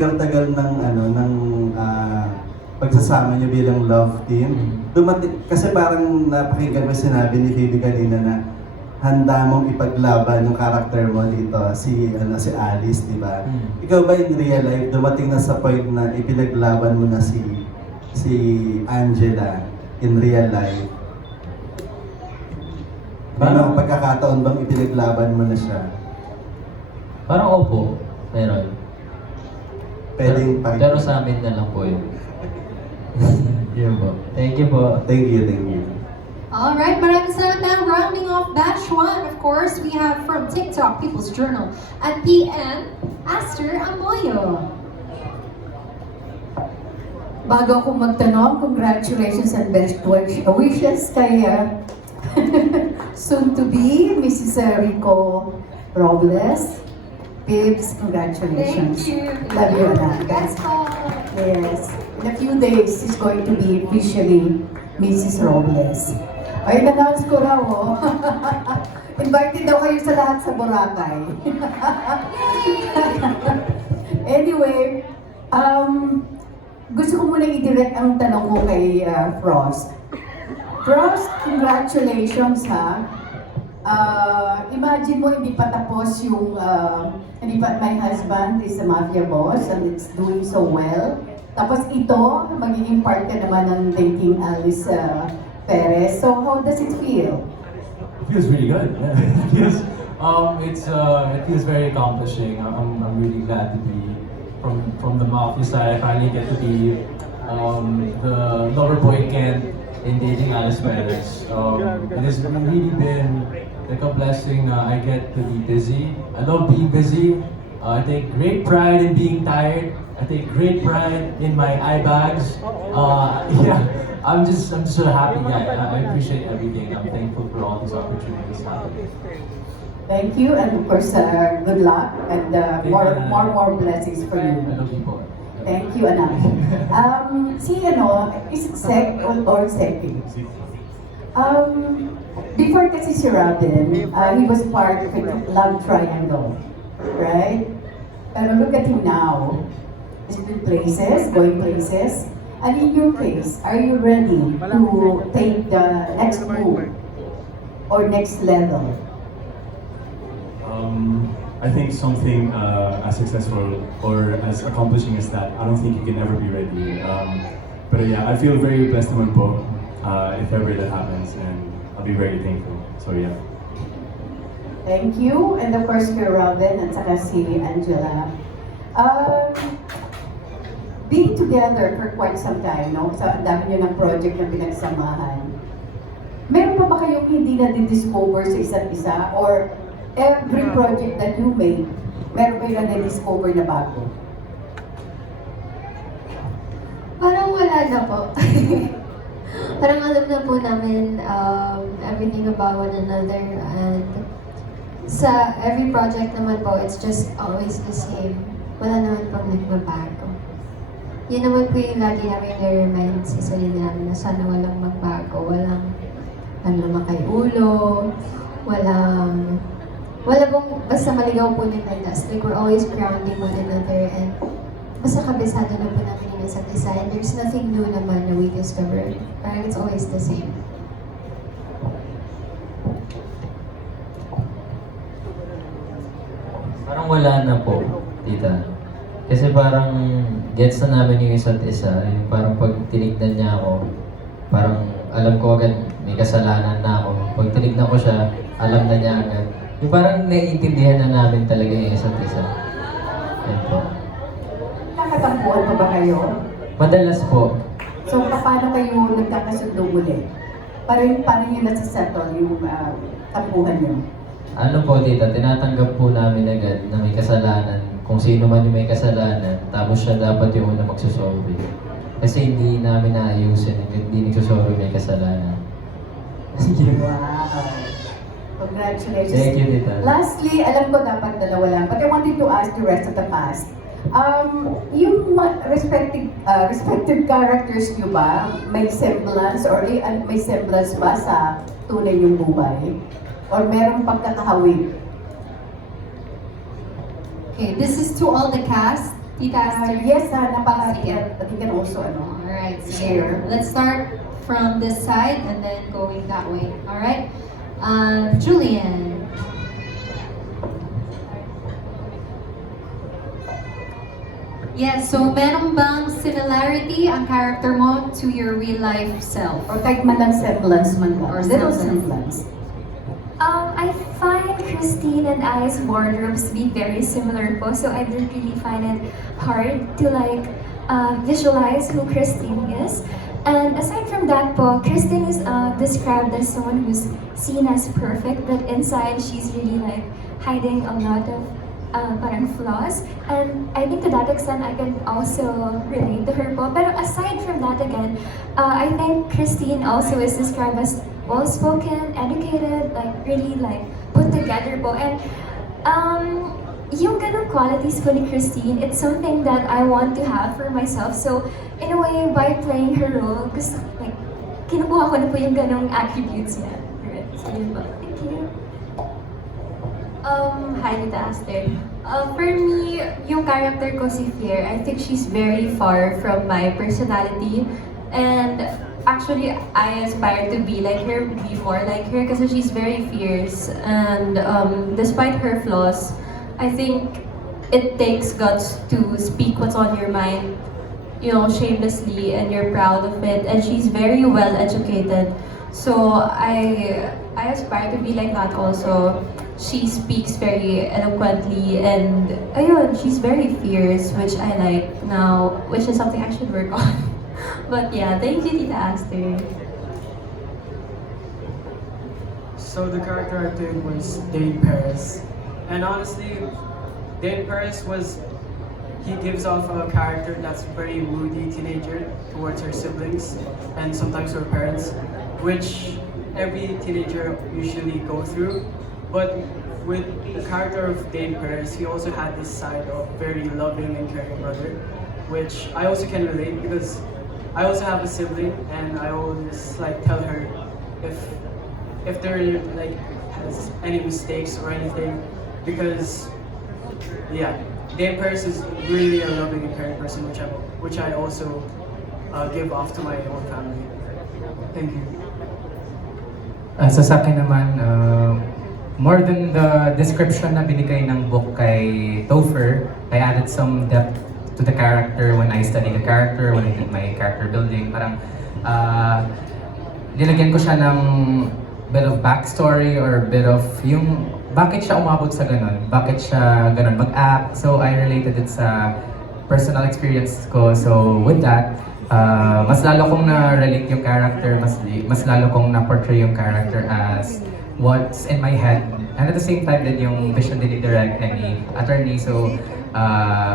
tagal-tagal ng pagsasama niyo bilang love team. Kasi parang napakinggan ko sinabi ni Phoebe kanina na handa mong ipaglaban yung character mo dito, si Alice, di ba? Ikaw ba in real life, dumating na sa point na ipinaglaban mo na si Angela in real life? Ano, pagkakataon bang ipinaglaban mo na siya? Parang opo, meron. Pwedeng Pero sa amin na lang po yun. Yun po. Thank you po. Thank you, thank you. Alright, maraming salamat na. Rounding off batch 1, of course, we have from TikTok, People's Journal, at PM, Aster Amoyo. Bago ako magtanong, congratulations and best wishes kay soon to be Mrs. Rico Robles. Babes, congratulations. Thank you. Love you, Anak. That's all. Yes. In a few days, she's going to be officially Mrs. Robles. Ay, na-announce ko raw, oh. Invited daw kayo sa lahat sa Boracay. Anyway, gusto ko muna i-direct ang tanong ko kay Frost. Frost, congratulations ha. Imagine mo hindi pa tapos yung, hindi pa, my husband is a mafia boss and it's doing so well. Tapos ito, magiging part ka naman ng dating Alice Perez. So how does it feel? It feels really good. Yeah. It feels very accomplishing. I'm really glad to be from the mafia side. I finally get to be the lover boy Ken in dating Alice Perez. It has really been like a blessing. I get to be busy. I love being busy. I take great pride in being tired. I take great pride in my eye bags. Yeah, I'm just a happy guy. I appreciate everything. I'm thankful for all these opportunities happening. Thank you, and of course, good luck and more blessings for I you. love you both. Thank you, Anak. Is it Sec or Seki? Before kasi si Robin, he was part of a love triangle, right? Pero look at him now. He's been places, going places. And in your case, are you ready to take the next move or next level? I think something as successful or as accomplishing as that, I don't think you can ever be ready. But yeah, I feel very blessed naman po if ever that happens, and I'll be very thankful. So yeah. Thank you. And of course, kay Robin at saka si Angela. Being together for quite some time, no? So, ang dami nyo ng project na pinagsamahan. Meron pa ba kayong hindi na-discover sa isa't isa? Or every project that you make, meron kayo na-discover na bago? Parang wala na po. Parang alam na po namin everything about one another, and sa every project naman po, it's just always the same. Wala naman pong nagbabago. Yun naman po yung lagi namin na-remind sa sarili namin na sana walang magbago, walang namakay ulo, wala pong basta maligaw po ng landas. Like, we're always grounding one another, and basta kabisado na po namin yung isa't isa, and there's nothing new naman na we discovered. Parang it's always the same. Parang wala na po, tita. Kasi parang gets na namin yung isa't isa. Yung parang pag tinignan niya ako, parang alam ko agad may kasalanan na ako. Pag tinignan ko siya, alam na niya agad. Yung parang naiintindihan na namin talaga yung isa't isa. Yan po. Nakatampuan pa ba kayo? Madalas po. So, paano kayo nagkakasundo muli? Paano nyo nasisettle yung tampuhan nyo? Ano po, tita, tinatanggap po namin agad na may kasalanan. Kung sino man yung may kasalanan, tapos siya dapat yung una magsusorry. Kasi hindi namin naayusin, hindi nagsusorry may kasalanan. Wow! Congratulations. Thank you, tita. Lastly, alam ko dapat dalawa lang, but I wanted to ask the rest of the cast. Yung respective characters nyo ba, may semblance or may semblance ba sa tunay yung buhay? Or merong pagkakahawig? Okay, this is to all the cast. Tita Aster? Yes, napaka-happy at we can also, Alright, share. let's start from this side and then going that way. Alright? Julian. Yes, so meron bang similarity ang character mo to your real life self? or kahit man lang semblance man lang. Or Little semblance. semblance. I find Christine and I's wardrobes be very similar po, so I didn't really find it hard to visualize who Christine is. And aside from that po, Christine is described as someone who's seen as perfect, but inside she's really hiding a lot of parang flaws. And I think to that extent, I can also relate to her po. Pero aside from that again, I think Christine also is described as well-spoken, educated, really put together po. And yung ganung qualities po ni Christine, it's something that I want to have for myself. So in a way, by playing her role, gusto, kinukuha ko na po yung ganung attributes niya. Right. So yun po. Thank you. Hi, Tita Aster. For me, yung character ko si Fier, I think she's very far from my personality. And actually, I aspire to be like her, be more like her, because she's very fierce. And despite her flaws, I think it takes guts to speak what's on your mind, shamelessly, and you're proud of it. And she's very well educated. So I aspire to be like that also. She speaks very eloquently, and ayun, she's very fierce, which I like now, which is something I should work on. But yeah, thank you, Tita Aster. So the character I did was Dane Paris. And honestly, Dane Paris he gives off a character that's very moody teenager towards her siblings and sometimes her parents, which every teenager usually go through. But with the character of Dane Paris, he also had this side of very loving and caring brother, which I also can relate because I also have a sibling, and I always tell her if there has any mistakes or anything, because yeah, Dane Paris is really a loving and caring person, which I also give off to my own family. Thank you. Sa akin naman, more than the description na binigay ng book kay Topher, I added some depth to the character when I studied the character, when I did my character building. Parang nilagyan ko siya ng bit of backstory or bit of yung bakit siya umabot sa ganun, bakit siya ganun mag-act. So I related it sa personal experience ko. So with that, mas lalo kong na-relate yung character, mas lalo kong na-portray yung character as what's in my head. And at the same time, din yung vision din ni Direct and ni Attorney. So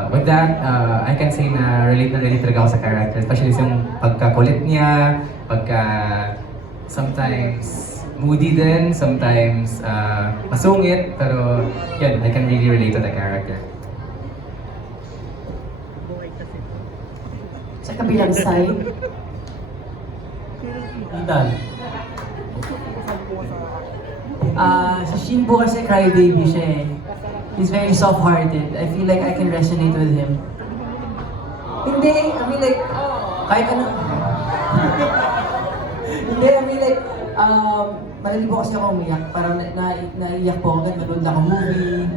with that, I can say na relate talaga ako sa character. Especially yung pagkakulit niya, sometimes moody din, sometimes masungit. Pero yun, I can really relate to the character. Sa kabilang side, Dan. Si Shinbo kasi crybaby siya eh. He's very soft-hearted. I feel like I can resonate with him. Hindi, I mean kahit ano. Hindi, I mean madali po kasi ako umiyak. Parang naiiyak po ako, manood lang akong movie.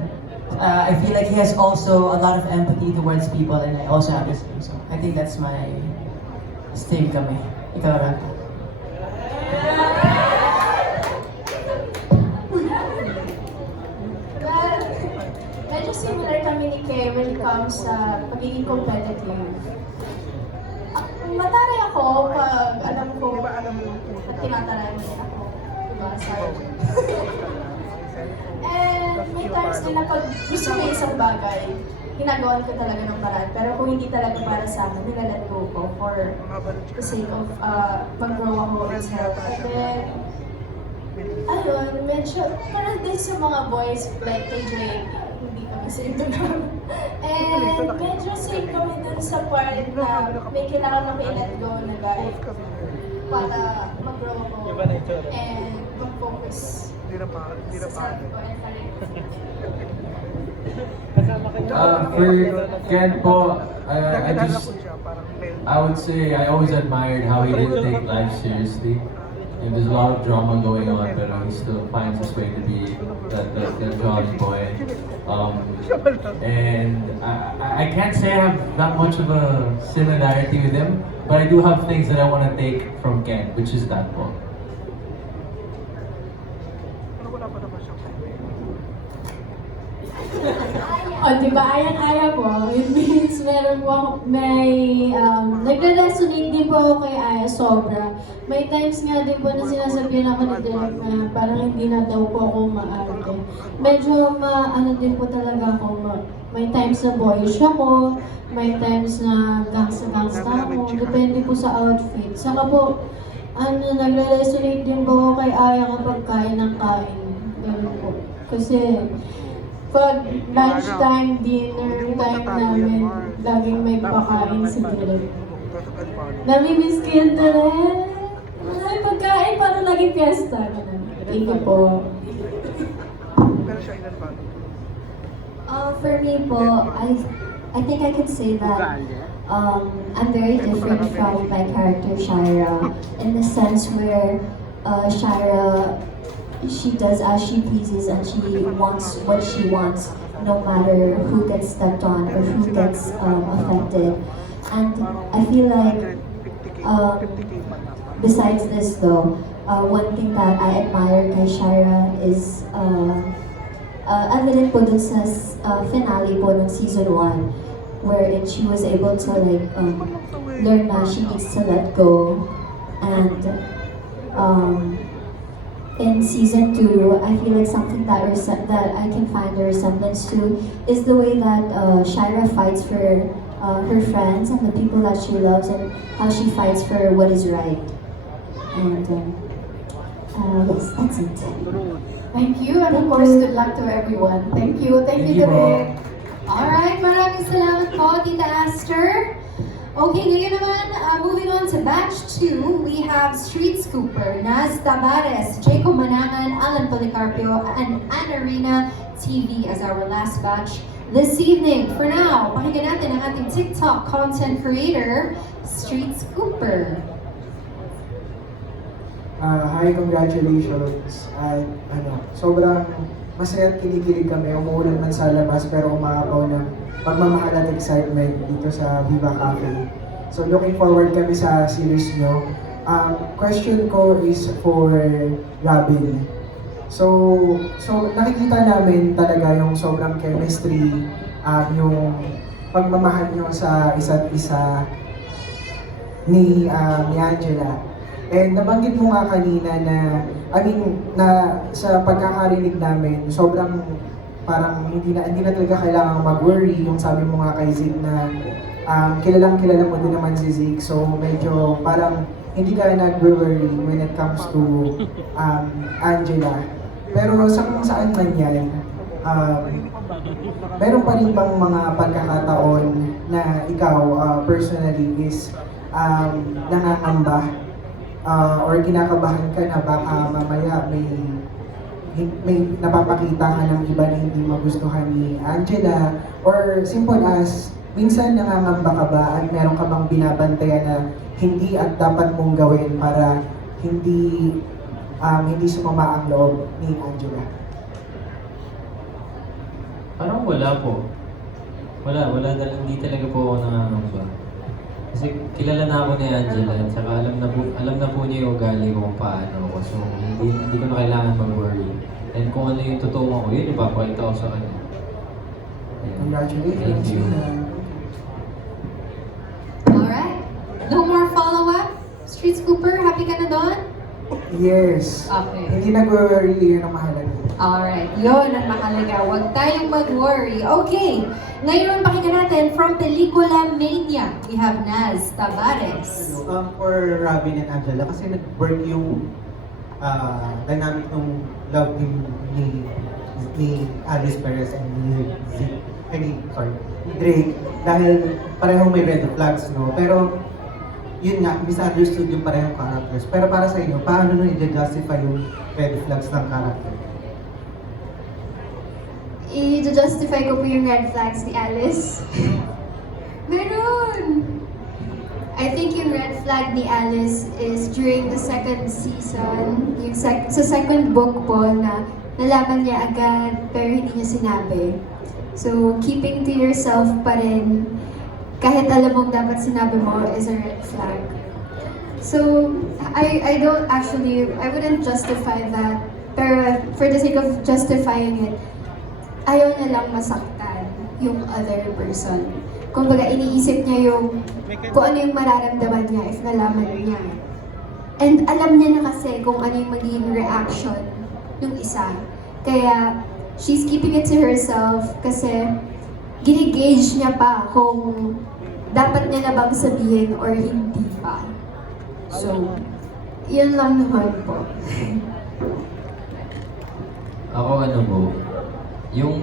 I feel like he has also a lot of empathy towards people, and I also have the same. So I think that's my same kami. Ikaw rin. Well, medyo similar kami ni Kay when it comes sa pagiging competitive. Mataray ako pag alam ko at tinataray mo ako. Diba? And may times din na pag gusto ko isang bagay, ginagawan ko talaga ng paraan. Pero kung hindi talaga para sa akin, nilalat ko for the sake of mag-grow ako itself. And then, ayun, medyo, parang din sa mga boys, like kay Drake, hindi kami same doon. And medyo same kami dun sa part na may kailangan maki-let go na guy para mag-grow ako and mag-focus sa sarili ko and career. For Ken po, I would say I always admired how he didn't take life seriously. And there's a lot of drama going on, but he still finds his way to be that jolly boy. And I can't say I have that much of a similarity with him, but I do have things that I want to take from Ken, which is that po. O, di ba, ayang-aya po. It means meron po ako, nagre-resonate din po ako kay Aya sobra. May times nga din po na sinasabihan ako ni Derek na parang hindi na daw po ako maarte. Medyo ano din po talaga ako. May times na boyish ako, may times na gangsta-gangsta ako. Depende po sa outfit. Saka po, nagre-resonate din po ako kay Aya kapag kain ng kain. Ganun po. Kasi, pag lunchtime, dinner time namin, laging may pakain si Derek. Namimiss ko yun na rin. Ay, pagkain, parang laging fiesta. Thank you po. For me po, I think I could say that I'm very different from my character Shira in the sense where Shira, she does as she pleases and she wants what she wants, no matter who gets stepped on or who gets affected. And I feel like besides this though, one thing that I admire kay Shira is evident po dun sa finale po ng season 1, wherein she was able to like learn na she needs to let go. And in season 2, I feel like something that I can find a resemblance to is the way that Shira fights for her friends and the people that she loves, and how she fights for what is right. And yes, that's it. Thank you, and of course, good luck to everyone. Thank you. Thank you, Derek. Alright, maraming salamat po, Tita Aster. Okay, ngayon naman, moving on to batch 2, we have Street Scooper, Naz Tabares, Jacob Manangan, Alan Policarpio, and Anarina TV as our last batch this evening. For now, pakinggan natin ang ating TikTok content creator, Street Scooper. Hi, congratulations. At sobrang masaya at kinikilig kami. Umuulan man sa labas pero umaapaw ng pagmamahal at excitement dito sa Viva Cafe. So looking forward kami sa series nyo. Question ko is for Robin. So nakikita namin talaga yung sobrang chemistry, yung pagmamahal nyo sa isa't isa ni Angela. And nabanggit mo nga kanina na sa pagkakarinig namin, sobrang parang hindi na talaga kailangan mag-worry. Yung sabi mo nga kay Zeke na kilala mo din naman si Zeke. So medyo parang hindi ka nag-worry when it comes to Angela. Pero sa kung saan man yan, meron pa rin bang mga pagkakataon na ikaw personally is nangangamba or kinakabahan ka na baka mamaya may napapakita ka ng iba na hindi magustuhan ni Angela, or simple as minsan nangangamba ka ba at meron ka bang binabantayan na hindi at dapat mong gawin para hindi sumama ang loob ni Angela? Parang wala po. Wala dahil hindi talaga po ako nangangamba. Kasi kilala na ako ni Angela at saka alam na po niya yung ugali ko kung paano ako. So hindi ko na kailangan mag-worry. And kung ano yung totoo ko, yun ipapakita ko sa kanya. Congratulations. Thank you. Alright. No more follow-up? Street Scooper, happy ka na doon? Yes. Okay. Hindi nag-worry, yun ang mahalaga. Alright, yun ang mahalaga. Huwag tayong mag-worry. Okay, ngayon pakinggan natin from Pelikula Mania. We have Naz Tabares. For Robin and Angela, kasi nag-work yung dynamic ng love ni Alice Perez and ni Drake, dahil parehong may red flags, no? Pero yun nga, misunderstood yung parehong characters. Pero para sa inyo, paano nyo i-justify yung red flags ng character? i-justify ko po yung red flags ni Alice. Meron! I think yung red flag ni Alice is during the second season, yung sa second book po na nalaman niya agad pero hindi niya sinabi. So, keeping to yourself pa rin, kahit alam mong dapat sinabi mo, is a red flag. So, I wouldn't justify that, pero for the sake of justifying it, ayaw niya lang masaktan yung other person. Kumbaga, iniisip niya kung ano yung mararamdaman niya if nalaman niya. And alam niya na kasi kung ano yung magiging reaction ng isa. Kaya, she's keeping it to herself kasi ginigauge niya pa kung dapat niya na bang sabihin or hindi pa. So, yun lang naman po. Ako ano po, yung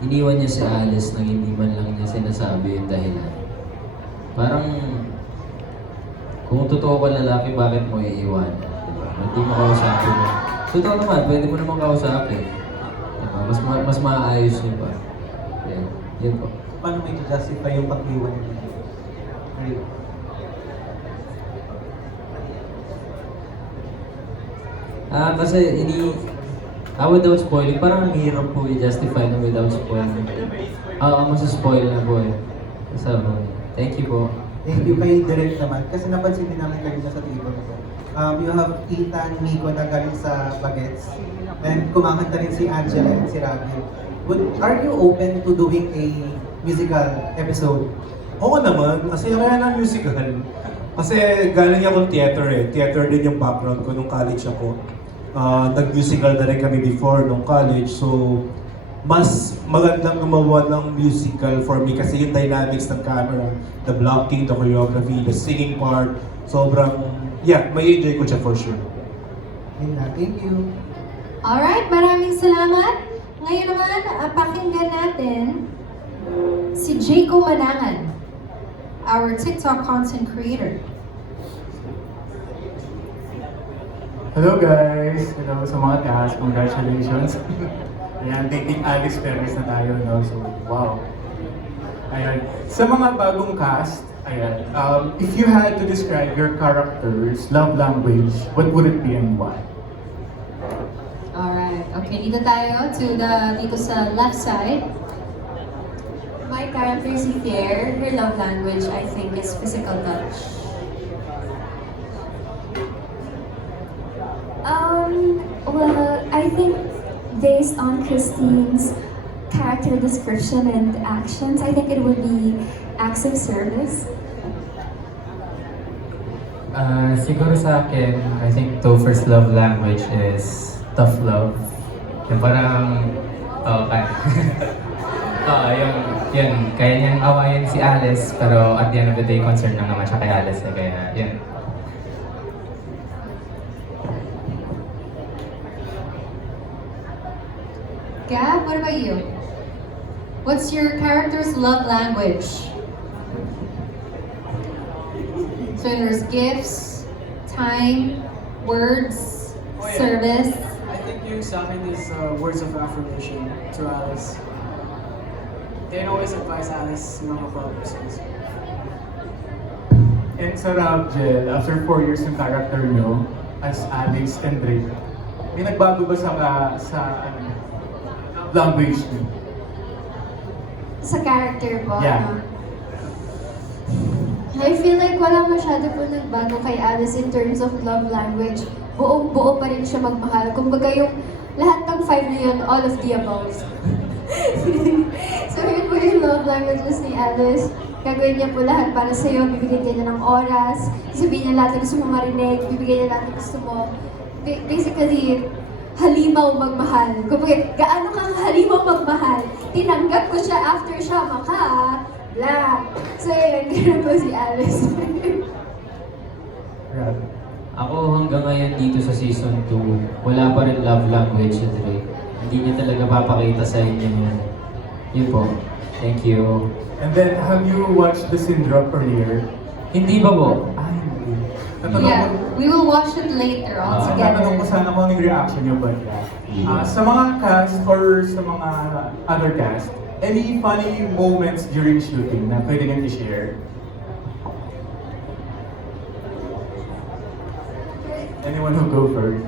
iniwan niya si Alice nang hindi man lang niya sinasabi yung dahilan. Parang, kung totoo ka lalaki, bakit mo iiwan? Diba? Hindi mo kausapin mo. Totoo naman, pwede mo naman kausapin. Diba? Mas maayos niyo pa. Yun po. Paano may justify yung pag-iwan niya? Kasi without spoiling, parang ang hirap po i-justify na without spoiling. Masaspoil na po eh. Thank you po. Thank you kay Direk naman. Kasi napansin din namin kanina sa table ko. You have Ethan, Nico na galing sa Bagets. And kumakanta rin si Angela and si Ravi. Are you open to doing a musical episode? Oo naman, kasi kaya ng musical. Kasi galing akong theater eh. Theater din yung background ko nung college ako. Nag-musical na rin kami before nung college. So, mas magandang gumawa ng musical for me kasi yung dynamics ng camera, the blocking, the choreography, the singing part, sobrang, may enjoy ko siya for sure. Thank you. Alright, maraming salamat. Ngayon naman, pakinggan natin si Jayco Manangan, our TikTok content creator. Hello guys! Hello sa mga cast. Congratulations! Ayan, dating Alice Perez na tayo, no? So, wow! Ayan. Sa mga bagong cast, ayan, if you had to describe your character's love language, what would it be and why? Alright, okay, dito tayo dito sa left side. My character, si Fier, her love language, I think, is physical touch. Well, I think based on Christine's character description and actions, I think it would be acts of service. Siguro sa akin, I think Topher's love language is tough love. Yung parang, kaya niyang awayin si Alice, pero at the end of the day, concerned lang naman siya kay Alice. Kaya, yan. Gab, what about you? What's your character's love language? So there's gifts, time, words, service. I think yung sa akin is words of affirmation to Alice. They always advise Alice sa mga problems. And sa Rabjel, after 4 years ng character nyo, as Alice and Drake, may nagbago ba sa language nyo? Sa character po, Yeah. I feel like wala masyado po nagbago kay Alice in terms of love language. Buong-buo pa rin siya magmahal. Kumbaga yung lahat ng 5 million, all of the above. So yun po yung love languages ni Alice. Gagawin niya po lahat para sa'yo. Bibigyan niya ng oras. Sabihin niya lahat na gusto mo marinig. Bibigyan niya lahat na gusto mo. Basically, halimaw magmahal. Kumbaga, gaano kang halimaw magmahal? Tinanggap ko siya after siya blah. So yun, gano'n po si Alice. Ako hanggang ngayon dito sa season 2, wala pa rin love language si Drake. Hindi niya talaga papakita sa inyo yun. Yun po. Thank you. And then, have you watched The Syndrome earlier? Hindi pa po. Hindi. Yeah, we will watch it later all Tatanong ko together. sana kung anong reaction niyo ba sa mga cast or sa mga other cast, any funny moments during shooting na pwede nyo i-share? Anyone who go first?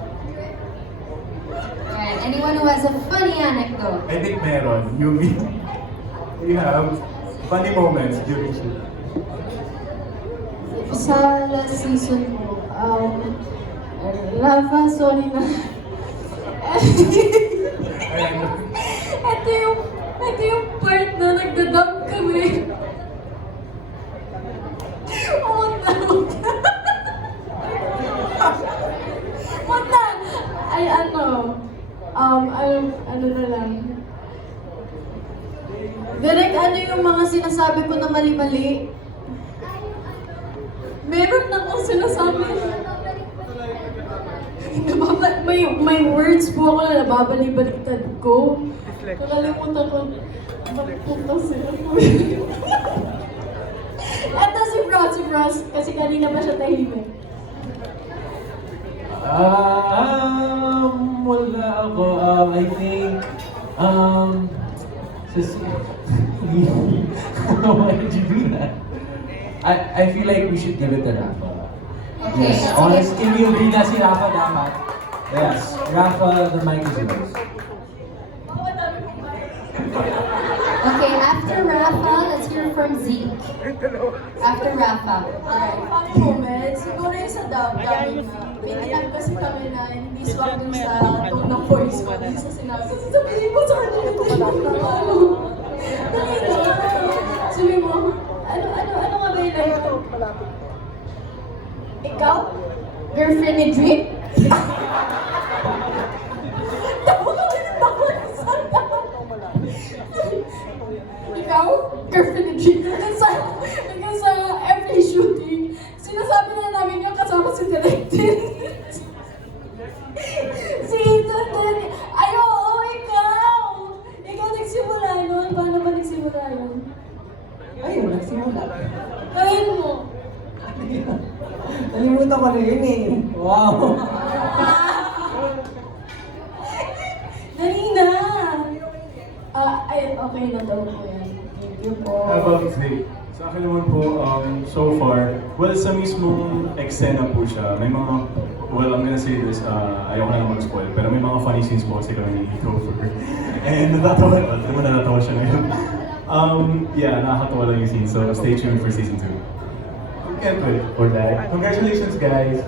Alright, anyone who has a funny anecdote? I think meron. You have funny moments during shooting. Sa last season po, Rafa, sorry na. ito yung part na nagdadump kami. Oh no! What na? Ay ano na lang. Direk, ano yung mga sinasabi ko na mali-mali? Meron na akong sinasabi. May words po ako na nababalik-baliktad ko. Nakalimutan ko. Magpunta sila po. Eto si Frost. Kasi kanina pa siya tahimik. Wala ako. I think, why did you do that? I feel like we should give it to Rafa. Okay, Yes, honestly, we agree na si Rafa dapat. Yes, Rafa, the mic is yours. Okay, after Rafa, let's hear from Zeke. After Rafa. Alright, funny moment. Siguro yung sa dub namin na pinilap kasi kami na hindi swak dun sa tone ng voice ko. Dun sa sinabi ko, sabihin mo sa kanya na sabi mo, ano nga ba yung life ko? Ikaw? Girlfriend ni Drip? Ikaw? Girlfriend ni Drip? Hanggang sa every shooting, sinasabi na namin yung kasama si director. Si Ethan, ay oo, ikaw! Ikaw nagsimula nun? Paano ba nagsimula yun? Ayun, nagsimula. Ayun mo. Nalimutan ko rin yun eh. Wow! Dali na! Ay, okay na daw po yan. Thank you po. How about Zeke? Sa akin naman po, so far, well, sa mismong eksena po siya, may mga, well, I'm gonna say this, ayoko na lang mag-spoil, pero may mga funny scenes po kasi kami ni Topher. And natatawa, di ba natatawa siya ngayon? Yeah, nakakatawa lang yung scene, so stay tuned for season 2. Can't wait for that. Congratulations, guys!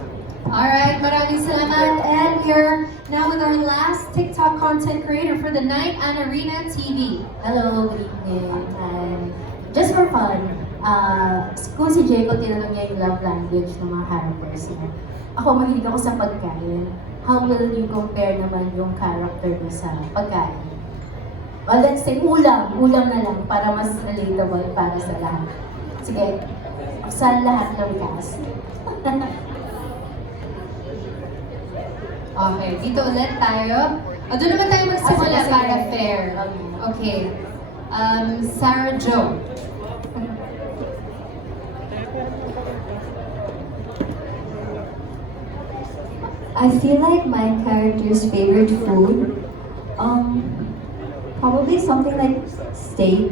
Alright, maraming salamat. And we're now with our last TikTok content creator for the night, Anarina TV. Hello, good evening. And just for fun, kung si Jacob tinanong niya yung love language ng mga characters niya, ako mahilig ako sa pagkain. How will you compare naman yung character mo sa pagkain? Well, let's say ulam na lang para mas relatable para sa lahat. Sige, sa lahat ng cast. Okay, dito ulit tayo. O, doon naman tayo magsimula sige. para fair. Okay. Sarah Jo. I feel like my character's favorite food, probably something like steak.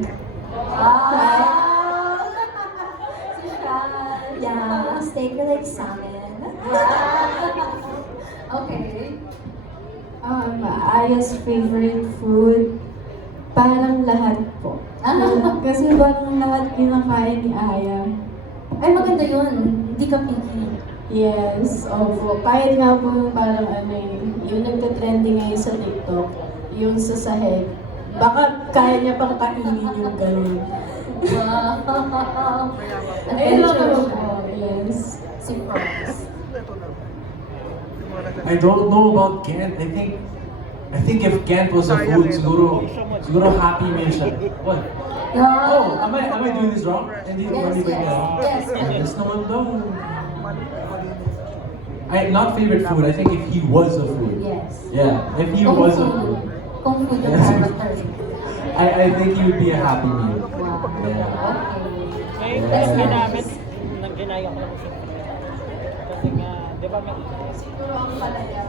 Yeah, steak or like salmon. Okay. Aya's favorite food, parang lahat po. Kasi parang lahat kinakain ni Aya. Ay, maganda yun. Hindi ka picky. Yes, opo. Kahit nga po parang yung nagka-trending ngayon sa TikTok, yung sa sahig. Baka kaya niya pang kainin yung gano'n. Wow. Ayun lang naman po. Yes. Si Frost. I don't know about Kent. I think if Kent was a food, siguro happy meal siya. What? Oh, am I doing this wrong? Hindi ba wrong? Yes. Yes naman daw. Not favorite food. I think if he was a food. Yes. Yeah, if he was a food. Kung food yung Yes. character. I think he would be a happy meal. Wow. Yeah. Okay. That's nice. Siguro ang palaya.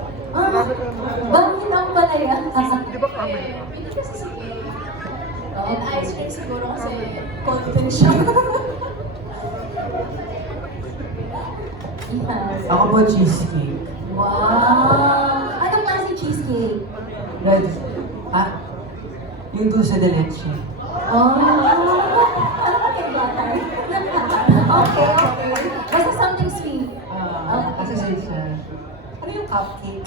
Bakit ang palaya? Hindi kasi sige. And ice cream siguro kasi content siya. Yes. Ako po cheesecake. Wow! Anong klase cheesecake? Red. Yung dulce de leche. Oh! Okay, okay. Basta something sweet. Kasi sweet siya. Ano yung cupcake?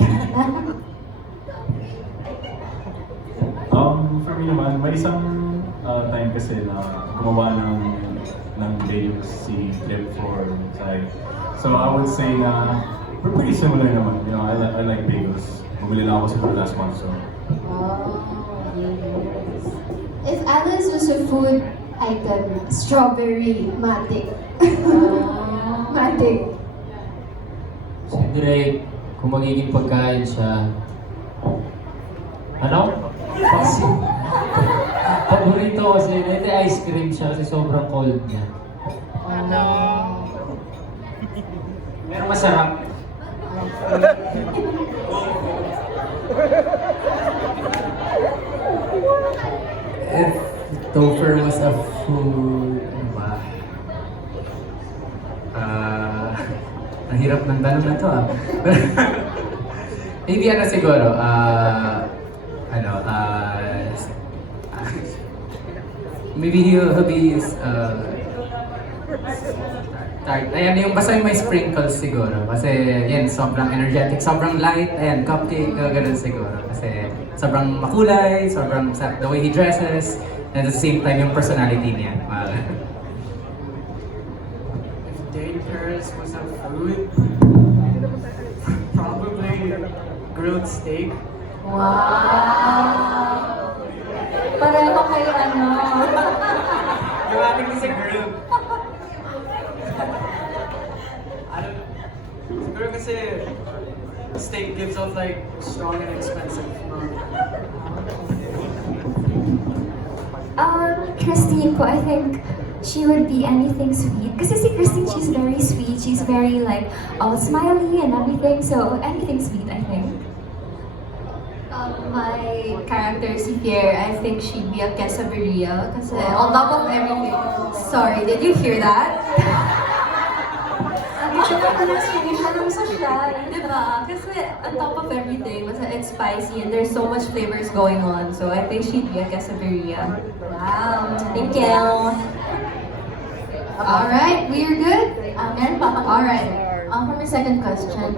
For me naman, may isang time kasi na gumawa ng bagels si Clip for Sai. So I would say na we're pretty similar naman. You know, I like bagels. Bumili lang ako siguro last month, so. If Alice was a food item, strawberry, matic. Matic. Si Drake, kung magiging pagkain siya, ano? Paborito kasi, ito ice cream siya kasi sobrang cold niya. Pero masarap. If Topher was a food, ano ba? Ang hirap ng tanong na to Maybe ano siguro, maybe he'll be ayan, yung basta yung may sprinkles siguro. Kasi yan, sobrang energetic, sobrang light, ayan, cupcake, ganun siguro. Kasi sobrang makulay, sobrang the way he dresses, and at the same time yung personality niya. If Dane Paris was a food, probably grilled steak. Wow! Pareho kayo ano. Yung ating kasi grilled. I don't know. Siguro kasi steak gives off like strong and expensive. Christine po, I think she would be anything sweet. Kasi si Christine, she's very sweet. She's very like all smiley and everything. So anything sweet, I think. My character, si Pierre, I think she'd be a quesadilla. Kasi on top of everything. Sorry, did you hear that? Diba? Kasi on top of everything, it's spicy and there's so much flavors going on. So I think she'd be a quesadilla. Wow. Thank you. Alright, we are good? Meron pa akong Alright. for my second question.